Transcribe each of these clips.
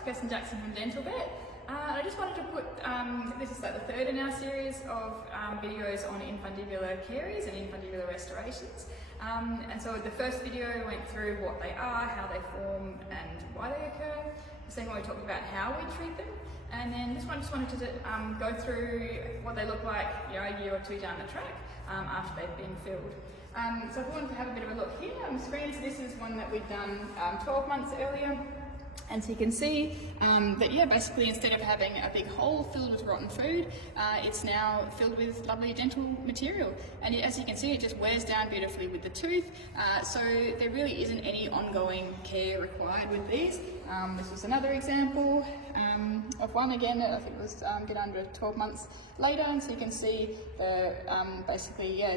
it's Kirsten Jackson from Dental Vet. I just wanted to put, this is like the third in our series of videos on infundibular caries and infundibular restorations. And so the first video went through what they are, how they form and why they occur. The second one we talked about how we treat them. And then this one just wanted to go through what they look like, a year or two down the track after they've been filled. So if we wanted to have a bit of a look here on the screen, so this is one that we've done 12 months earlier. And so you can see that, basically instead of having a big hole filled with rotten food, it's now filled with lovely dental material. And as you can see, it just wears down beautifully with the tooth. So there really isn't any ongoing care required with these. This was another example of one again, I think it was a bit under 12 months later. And so you can see the,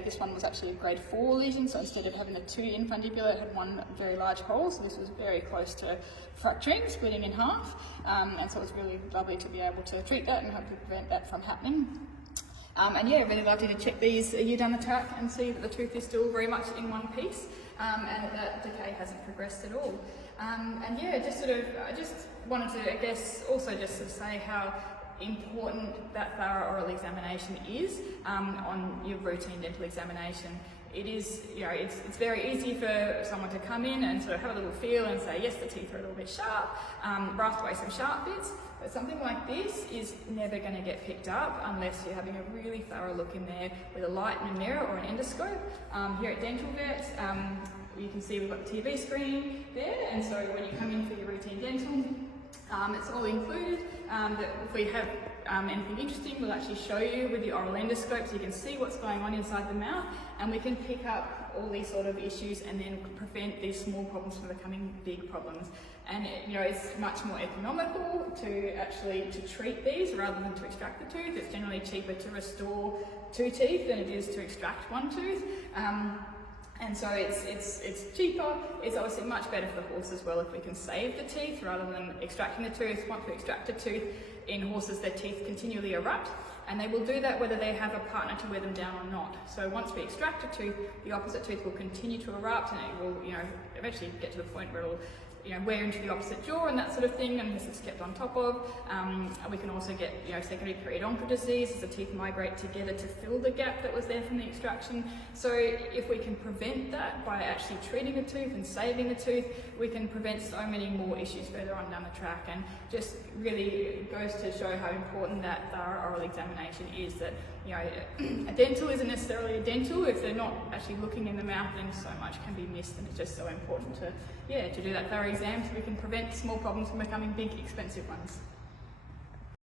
this one was actually a grade 4 lesion. So instead of having the 2 infundibular, it had one very large hole. So this was very close to fracturing, splitting in half. And so it was really lovely to be able to treat that and hopefully prevent that from happening. Really lovely to check these a year down the track and see that the tooth is still very much in one piece and that decay hasn't progressed at all. I just wanted to, also just to say how important that thorough oral examination is on your routine dental examination. It is, it's very easy for someone to come in and sort of have a little feel and say, yes, the teeth are a little bit sharp, graft away some sharp bits, but something like this is never going to get picked up unless you're having a really thorough look in there with a light and a mirror or an endoscope. Here at Dental Vet, you can see we've got the TV screen there, and so when you come in for your routine dental, it's all included. That if we have anything interesting, we'll actually show you with the oral endoscope so you can see what's going on inside the mouth, and we can pick up all these sort of issues and then prevent these small problems from becoming big problems. And it's much more economical to treat these rather than to extract the tooth. It's generally cheaper to restore 2 teeth than it is to extract 1 tooth. And so it's cheaper. It's obviously much better for the horse as well if we can save the teeth rather than extracting the tooth. Once we extract a tooth, in horses their teeth continually erupt, and they will do that whether they have a partner to wear them down or not. So once we extract a tooth, the opposite tooth will continue to erupt, and it will eventually get to the point where it will wear into the opposite jaw and that sort of thing, and this is kept on top of. We can also get secondary periodontal disease as the teeth migrate together to fill the gap that was there from the extraction. So if we can prevent that by actually treating a tooth and saving the tooth, we can prevent so many more issues further on down the track, and just really goes to show how important that thorough oral examination is. That a dental isn't necessarily a dental if they're not actually looking in the mouth, then so much can be missed, and it's just so important to do that thorough exam so we can prevent small problems from becoming big, expensive ones.